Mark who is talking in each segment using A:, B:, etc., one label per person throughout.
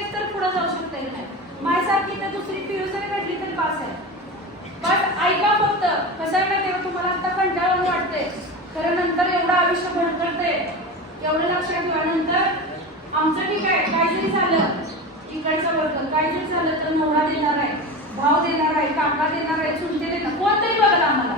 A: असेल तर पुढे जाऊ शकते नाही? माझ्यासारखी तर दुसरी पीयू जरी घडली तरी पास आहे. पण ऐका फक्त कसं आहे माहिती तुम्हाला आता कंटाळून वाटते खरं नंतर एवढं आयुष्य भडकळते एवढं लक्षात ठेवा नंतर आमचं ठीक आहे. काय जरी झालं इकडचं वर्ग काय जरी झालं तर नवरा देणार आहे भाव देणार आहे काका देणार आहे सुनते देणार कोणतरी बघा आम्हाला.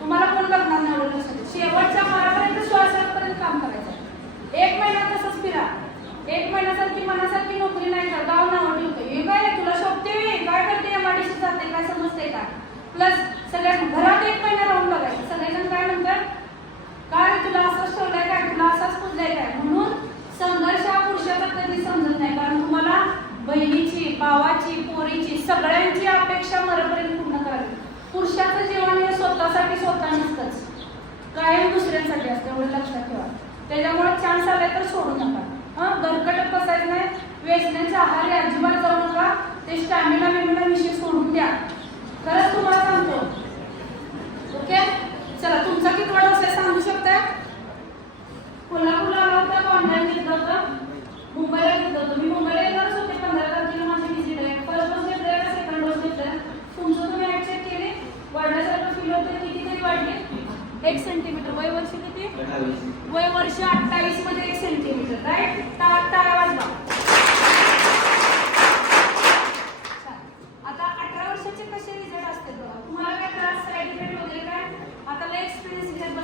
A: तुम्हाला कोण बघणार नाही शेवटच्या मारापर्यंत श्वासापर्यंत काम करायचं एक महिना तसंच फिरा. एक महिन्यासारखी मनासारखी नोकरी नाही का गाव नाव ठेवतो. हे काय तुला शोभते काय करते एमआयडीसी जाते? काय समजते का? प्लस सगळ्या घरात एक महिना राहून बघायचं. सगळेजण काय म्हणतात? काय तुला असंच ठेवलंय काय? तुला असाच पुजलंय काय? म्हणून संघर्ष हा पुरुषाचा कधी समजत नाही. कारण तुम्हाला बहिणीची भावाची पोरीची सगळ्यांची अपेक्षा मरपर्यंत पूर्ण करावी. पुरुषाचं जीवन हे स्वतःसाठी स्वतः नसतंच. कायम दुसऱ्यांसाठी असतं एवढं लक्षात ठेवा. त्याच्यामुळे चान्स आलाय तर सोडू नका. गरकटत बसायचं नाही. व्यसनाच्या आहारी अजिबात जाऊ नका. ते स्टॅमिना बिमिना विषय सोडून द्या. खरंच तुम्हाला सांगतो. ओके? चला तुमचा किती वाट असेल सांगू शकता कोल्हापूरला आला होता का ऑनलाईन घेतलं होतं? मुंबईला घेतलं होतं. मी मुंबईला येणारच होते. पंधरा तारखेला माझी विजिट आहे फर्स्ट डोस घेतलाय का सेकंड डोस घेतलाय तुमचं तुम्ही ऍड चेक केले वाढल्यासारखं फील होतं किती तरी वाढले एक सेंटीमीटर वय वर्ष किती वय वर्ष अठ्ठावीसमध्ये एक सेंटीमीटर राईट टाळा टाळा वाजवा छान. आता अठरा वर्षाचे कसे रिझल्ट असतात बघा तुम्हाला काय त्रास साईड इफेक्ट वगैरे काय आता लय एक्सपिरियन्स घेत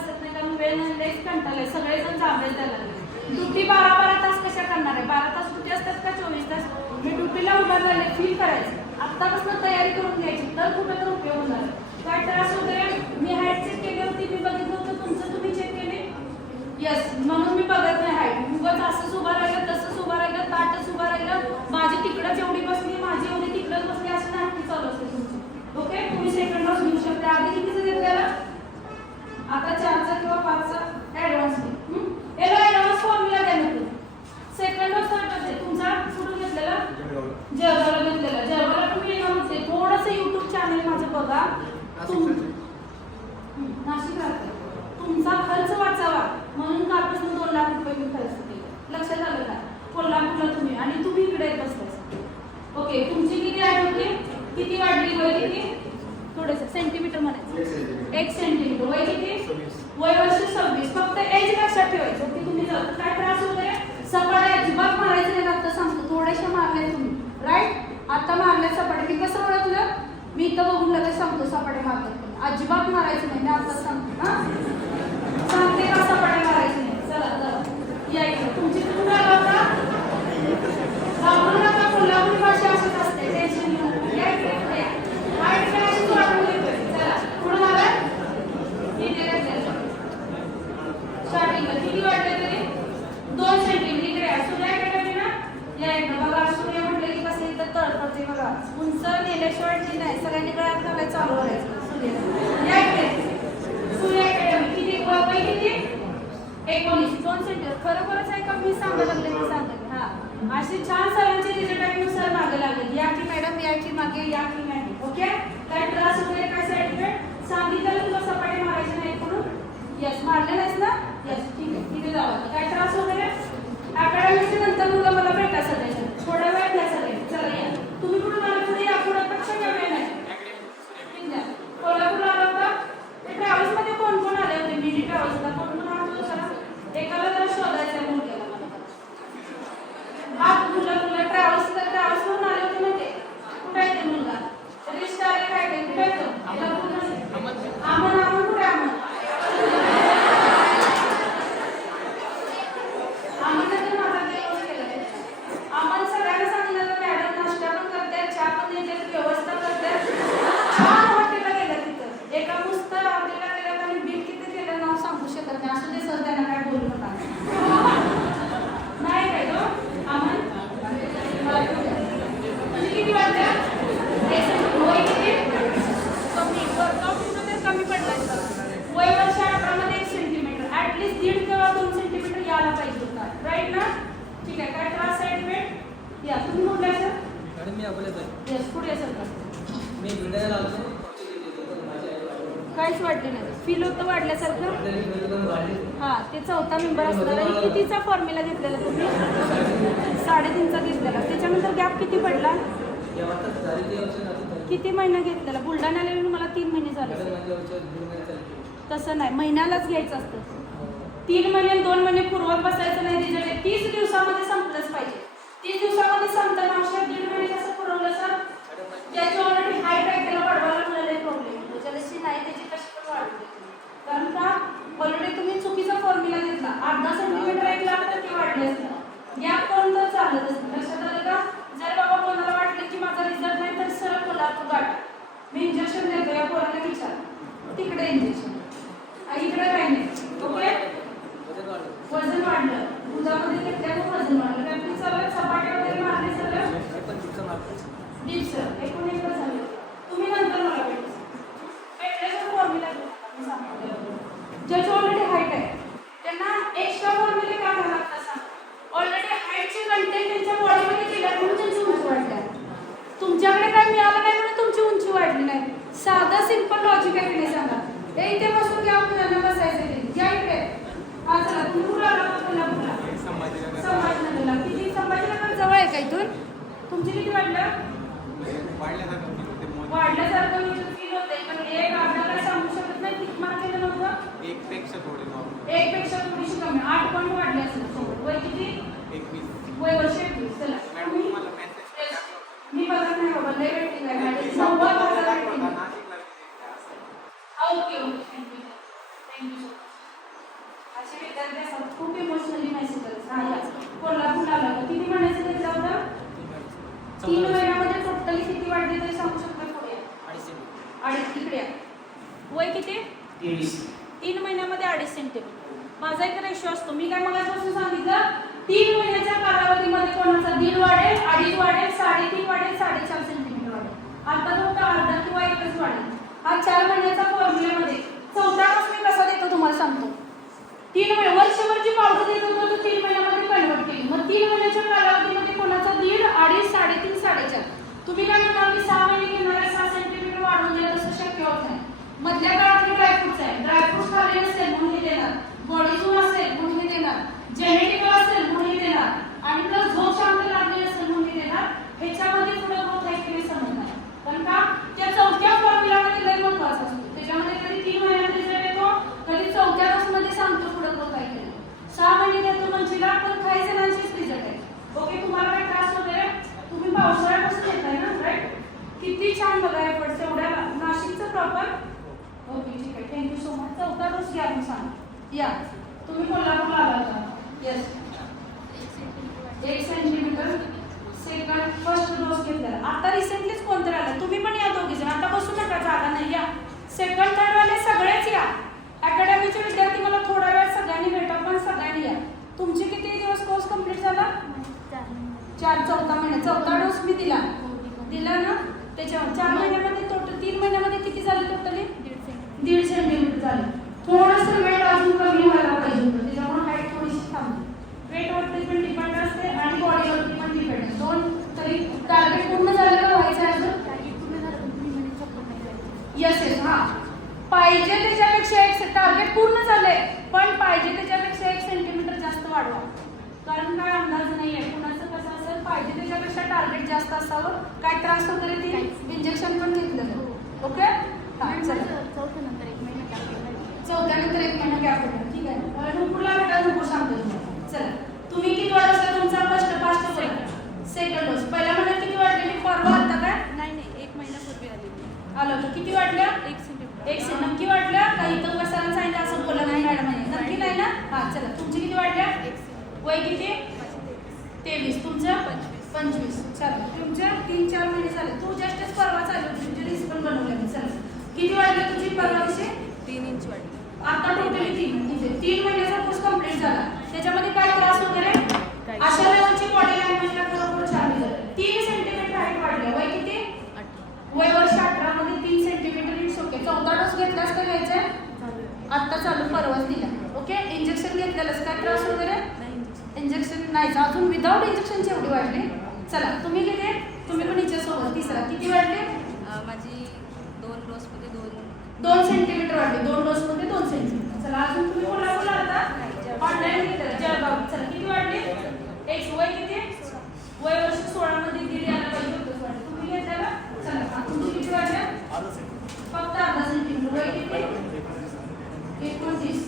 A: बसत लयच कंटाळले सगळेजण द्यायला लागले ड्युटी बारा बारा तास कशा करणार आहे? बारा तास ड्युटी असतात का चोवीस तास? मी ड्युटीला उभा झाले फील करायचं. आत्तापासून तयारी करून घ्यायची. तर कुठे तर उपयोग होणार. काय त्रास वगैरे मी हाईट चेक केली होती मी बघितलं होतं तुमचं तुम्ही चेक केले? येस म्हणून मी बघत नाही हाईट उगाच असंच उभा राहिलं तसंच उभा राहिलं ताटच उभा राहिलं. माझी तिकडंच एवढी बसली माझी एवढी तिकडंच बसली असं नाही चालू असते तुमची. ओके तुम्ही सेकंड डोस घेऊ शकता. आधी किती आता चारचा किंवा पाचचा ऍडव्हान्स घे. याला ऍडव्हान्स फॉर्म्युला द्या नंतर सेकंड काय करते? तुमचा कुठून घेतलेला? जळगावला घेतलेला. जळगावला तुम्ही येणार होते. थोडंसं युट्यूब चॅनल माझं बघा. नाशिक राहते. तुमचा खर्च वाचावा. म्हणून कालपासून दोन लाख रुपये मी खर्च केले. लक्षात आलं का? कोल्हापूरला तुम्ही. आणि तुम्ही इकडे येत बसताय ओके तुमची किती आहे? होती किती वाढली? वय किती? थोडंसं सेंटीमीटर म्हणायचं. एक सेंटीमीटर वय किती? वय वर्ष सव्वीस. फक्त एज लक्षात ठेवायचं. की तुम्ही जर काय त्रास वगैरे सपाट्या अजिबात मारायचं नाही. आता सांगतो थोड्याशा मारल्या तुम्ही. राईट आता मारल्या सपाट्या मी कसं ओळखलं मी इथं बघून लगेच सांगतो सपाट्या मारतात. अजिबात मारायचं नाही. मी आता सांगतो. हा? सांगते का सपाट्या मारायचं नाही चला चला या इकडे तुमची कुठून आला होता घाबरू नका कोल्हापुरी भाषा अशीच असते टेन्शन घेऊ नका या इकडे पुढे या. हा इकडे अशीच वाटून येतोय चला पुढे मला इथे घेतलेलं स्टार्टिंगला किती वाटले तरी दोन सेंटीमीटर इकडे आहे. सूर्य अकॅडमी ना या इकडे बघा सूर्य म्हटलं की कसं इथं तळपडते बघा उंच नेल्याशिवाय जे नाही सगळ्यांनी गळ्यात घालायला चालू करायचं सूर्य या इकडे सूर्य अकॅडमी किती व- वय किती एकोणीस खरोखरच आहे का? मी सांगा लागले मी सांगते. हा. अशी छान सरांचे रिझल्टनुसार मागे लागेल. या की मॅडम या की मागे या की मॅडम ओके? काय त्रास वगैरे काय साईड इफेक्ट सांगितलं तुला सपाटे मारायचे नाही म्हणून? येस मारले नाहीस ना? येस ठीक आहे. तिथे जावं. काय त्रास वगैरे अकॅडमीच्या नंतर मुलं मला भेटा सगळ्याच्या थोड्या वेळ द्या सगळे चला या तुम्ही कुठून आला पुढे या पुढे पेक्षा काय वेळ नाही ठीक आहे. कोल्हापूरला आला होता ते ट्रॅव्हल्समध्ये कोण कोण आले होते मिनी ट्रॅव्हल्सला कोण कोण आला होता जरा एकाला जरा शोधायचं आहे मुलग्याला मला हा मुलं मुलं ट्रॅव्हल्स ट्रॅव्हल्स वरून आले होते ना ते कुठे आहे ते मुलगा रिक्षा आहे काय ते कुठे आहे तो याला पूर्ण अमन अमन कुठे आहे अमन आम्हाला तर माझा दिवस केला आम्हाला सगळ्यांना सांगितलं मॅडम नाश्ता पण करते चहा पण देते व्यवस्था करते छान हॉटेलला गेलं तिथं एका मस्त हॉटेलला गेलं आणि बिल किती केलं नाव सांगू शकत नाही असं ते सर त्यांना काय बोलू नका नाही काय तो अमन मला कळू द्या. तुझी किती वाटल्या एक second. वय किती कमी वर्कआउट कुठं तर कमी पडलाय वय वर्ष अठरामध्ये एक सेंटीमीटर ऍटलीस्ट दीड किंवा दोन सेंटीमीटर यायला पाहिजे होता राईट ना ठीक आहे काय त्रास साईड इफेक्ट या तुम्ही कुठल्या सर
B: मॅडम मी अकोल्यात आहे
A: येस पुढे
B: मी
A: काहीच वाढली नाही. फील होतं वाढल्यासारखं. हा ते चौथा मेंबर असणार आणि कितीचा फॉर्म्युला घेतलेला तुम्ही? साडेतीनचा घेतलेला. त्याच्यानंतर गॅप किती पडला? किती महिना घेतलेला? बुलढाण्याला येऊन मला तीन महिने झाले. तसं नाही. महिन्यालाच घ्यायचं असतं. तीन महिने दोन महिने पूर्वक बसायचं नाही. त्याच्याकडे तीस दिवसामध्ये संपलंच पाहिजे. तीस दिवसामध्ये संपताना दीड महिने कसं पुरवलं सर ज्याची ऑलरेडी हाय पॅक त्याला वाढवायला मिळाले प्रॉब्लेम होतो ज्याची नाही त्याची कशी पण वाढू देत कारण का ऑलरेडी तुम्ही चुकीचा फॉर्म्युला घेतला. अर्धा सेंटीमीटर एक लाख तर ती वाढली असते गॅप करून तर चालत असते लक्षात आलं का जर बाबा कोणाला वाटलं की माझा रिझल्ट नाही तर सरळ कोल्हापूर गाठ मी इंजेक्शन देतो या पोराला विचार तिकडे इंजेक्शन इकडे काही नाही ओके वजन वाढलं दुधामध्ये घेतल्यानं वजन वाढलं त्यामुळे सगळं चपाट्या वगैरे मारले सगळं डिप्स एकूण एकच झालं तुम्ही नंतर मला भेटू भेटल्याचं फॉर्म्युला मी सांगतो ज्याची ऑलरेडी हाईट आहे त्यांना एक्स्ट्रा फॉर्म्युले का घ्यावं लागतं सांग ऑलरेडी हाईटचे कंटेंट त्यांच्या बॉडीमध्ये गेल्या म्हणून त्यांची उंची वाढली आहे. तुमच्याकडे काय मिळालं नाही म्हणून तुमची उंची वाढली नाही साधं सिंपल लॉजिक आहे की नाही सांगा हे इथे बसून घ्या मुलांना बसायचं ते घ्या इकडे हा चला तुम्ही कुठं आला कोल्हापूरला संभाजीनगरला किती संभाजीनगर जवळ आहे का इथून तुमची किती वाढलं? वाढल्यासारखं फील होतंय पण एक काय सांगू शकत नाही किती मार्क केलं नव्हतं.
B: एक पेक्षा थोडे नॉर्मल
A: एक पेक्षा थोडीशी कमी. आठ पॉईंट वाढले असेल वय किती?
B: एकवीस.
A: वय वर्ष एकवीस. चला. मी बघत नाही बाबा लय नव्वद हजार okay okay thank you thank you so much असे. विद्यार्थी असतात खूप इमोशनली मेसेज कोल्हापूरला होता किती महिन्याचं घेतलं होतं तीन महिन्यामध्ये टोटली किती वाढली तरी सांगू शकता पुढे अडीच इकडे या. वय किती? तीन महिन्यामध्ये अडीच सेंटीमीटर माझा एक रेशो असतो. मी काय मगापासून सांगितलं? तीन महिन्याच्या कालावधीमध्ये कोणाचा दीड वाढेल अडीच वाढेल साडेतीन वाढेल साडेचार सेंटीमीटर वाढेल. आता फक्त अर्धा किंवा एकच वाढेल. हा चार महिन्याचा फॉर्म्युल्यामध्ये चौथा डोस मी कसा देतो तुम्हाला सांगतो. तीन महिने वर्षभर जी पावडर देत होतो तो तीन महिन्यामध्ये कन्वर्ट केली. मग तीन महिन्याच्या कालावधीमध्ये कोणाचा दीड अडीच साडेतीन साडेचार तुम्ही काय म्हणाल की सहा महिने घेणाऱ्या सहा सेंटीमीटर वाढवून द्या तसं शक्य होत नाही मधल्या काळात ड्रायफ्रुट्स आहे. ड्रायफ्रुट्स खाल्ले नसेल म्हणून हे देणार. बॉडीजून असेल म्हणून हे देणार. जेनेटिकल असेल म्हणून हे देणार. आणि प्लस झोप शांत लागली असेल म्हणून हे देणार. ह्याच्यामध्ये पुढे ग्रोथ आहे की नाही समजणार कारण का त्या चौथ्या फॉर्म्युलामध्ये लय महत्त्वाचा असतो त्याच्यामध्ये कधी तीन महिन्यामध्ये रिझल्ट येतो कधी चौथ्या डोसमध्ये सांगतो पुढे ग्रोथ आहे की नाही सहा महिने देतो मंचीला पण काही जणांचीच रिझल्ट आहे ओके तुम्हाला काय त्रास वगैरे तुम्ही पावसाळ्यापासून येताय ना राईट किती छान बघा एफर्ट्स एवढ्या नाशिकचं प्रॉपर ओके ठीक आहे थँक्यू सो मच चौथा डोस घ्या मी सांग या तुम्ही कोल्हापूरला आला होता येस एक सेंटीमीटर सेकंड फर्स्ट डोस घेतलेला आता रिसेंटलीच कोणतरी आलं तुम्ही पण या दोघी जण आता बसू नका जागा नाही या सेकंड थर्ड वाले सगळेच या. अकॅडमीचे विद्यार्थी मला थोडा वेळ सगळ्यांनी भेटा पण सगळ्यांनी या. तुमचे किती दिवस कोर्स कंप्लीट झाला? चार चौथा महिने. चौथा डोस मी दिला. दिला ना? त्याच्यावर चार महिन्यामध्ये टोटल तीन महिन्यामध्ये किती झाले टोटली दीड सेंटीमीटर झाले. थोडंसं वेट अजून कमी व्हायला पाहिजे त्याच्यामुळे हाईट थोडीशी थांबली. वेटवरती पण डिपेंड असते आणि बॉडीवरती पण डिपेंड दोन तरी टार्गेट पूर्ण झालं का व्हायचं आहे अजून येस येस हा पाहिजे त्याच्यापेक्षा एक टार्गेट पूर्ण झालंय. पण पाहिजे त्याच्यापेक्षा एक सेंटीमीटर जास्त वाढवा. कारण काय अंदाज नाही आहे कुणाचं कसं असेल पाहिजे त्याच्यापेक्षा टार्गेट जास्त असावं. काय त्रास वगैरे ती इंजेक्शन पण घेतलं ओके
C: चौथ्यानंतर एक महिना.
A: चौथ्यानंतर एक महिना गॅप ठीक आहे. नुपूरला भेटा नुपूर सांगतो चला तुम्ही किती वाढ असला तुमचा फर्स्ट फास्ट सेकंड डोस पहिल्या महिन्यात किती वाढलेली परवा आता काय
C: नाही नाही एक महिन्यापूर्वी आलेली
A: आलं होतं किती वाटल्या
C: एक सेंटीमीटर
A: एक से नक्की वाटल्या का इथं बसायला सांगितलं असं बोला नाही मॅडम नक्की नाही ना हा चला तुमची किती वाटल्या
C: एक सेंटीमीटर
A: वय किती
C: माझी तेवीस.
A: तेवीस तुमचं
C: पंचवीस.
A: पंचवीस चला तुमच्या तीन चार महिने झाले तू जस्टच परवा चालू होती तुमची लिस्ट पण बनवली मी चला किती वाढले तुझी परवा दिवशी
C: तीन इंच वाढली.
A: आता टोटली तीन आहे तीन महिन्याचा कोर्स कंप्लीट झाला. त्याच्यामध्ये काय त्रास वगैरे. अशा लेवलची बॉडी लँग्वेजला खरोखर छान झालं तीन सेंटीमीटर हाईट वाढली. वय किती? वय वर्ष अठरा मध्ये तीन सेंटीमीटर इट्स ओके चौदा डोस घेतलास का घ्यायचा. आत्ता चालू परवाच दिला. ओके इंजेक्शन घेतलेलंच काय त्रास वगैरे?
C: नाही इंजेक्शन
A: नाही. अजून विदाऊट इंजेक्शनची एवढी वाढली? चला तुम्ही किती? तुम्ही पण हिच्यासोबत तिसरा. किती वाढले?
C: माझी दोन डोसमध्ये दोन
A: दोन सेंटीमीटर वाढली दोन डोस मध्ये दोन सेंटीमीटर चला अजून तुम्ही कोल्हापूरला आता. ऑनलाईन घेतलं जळगाव. चला किती वाढली? एक वय किती? वय वर्ष सोळा मध्ये दिली यायला पाहिजे होतं वाढली तुम्ही घेतलं ना चला आता तुमची किती वाढल्या फक्त अर्धा सेंटीमीटर वय किती एकोणतीस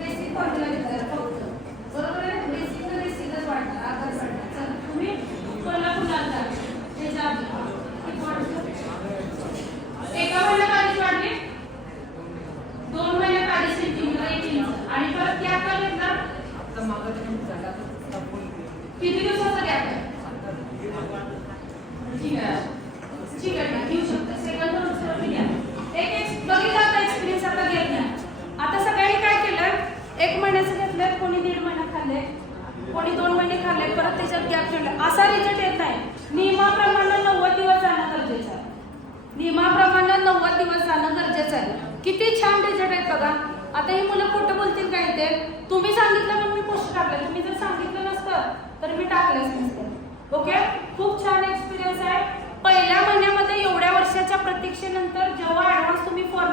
A: बेसिक फॉर्म्युला घेतला फक्त बरोबर आहे बेसिक तर बेसिकच वाढणार आकार वाढणार चला तुम्ही कोल्हापूरला जा त्याच्या आधी किती वाढलं? एका महिन्यात आधीच वाढली दोन महिन्यात आधी सेंटीमीटर एक इंच आणि परत गॅप काय घेतला किती दिवसाचा गॅप आहे ठीक आहे ठीक आहे ना घेऊ शकता सेकंड नंबर घ्या एक एक बघितला आता एक्सपिरियन्स आता घेतला आता सगळ्यांनी काय केलं एक महिन्याचं घेतलंय कोणी दीड महिना खाल्ले कोणी दोन महिने खाल्ले परत त्याच्यात गॅप ठेवला असा रिझल्ट येत नाही नियमाप्रमाणे नव्वद दिवस जाणं गरजेचं आहे नियमाप्रमाणे नव्वद दिवस जाणं गरजेचं आहे. किती छान रिझल्ट आहेत बघा. आता ही मुलं खोटं बोलतील काय ते? तुम्ही सांगितलं म्हणून मी पोस्ट टाकलं तुम्ही जर सांगितलं नसतं तर मी टाकलंच नसतं ओके खूप छान एक्सपिरियन्स आहे. पहिल्या महिन्यामध्ये एवढ्या वर्षाच्या प्रतीक्षेनंतर जेव्हा ऍडव्हान्स तुम्ही फॉर्म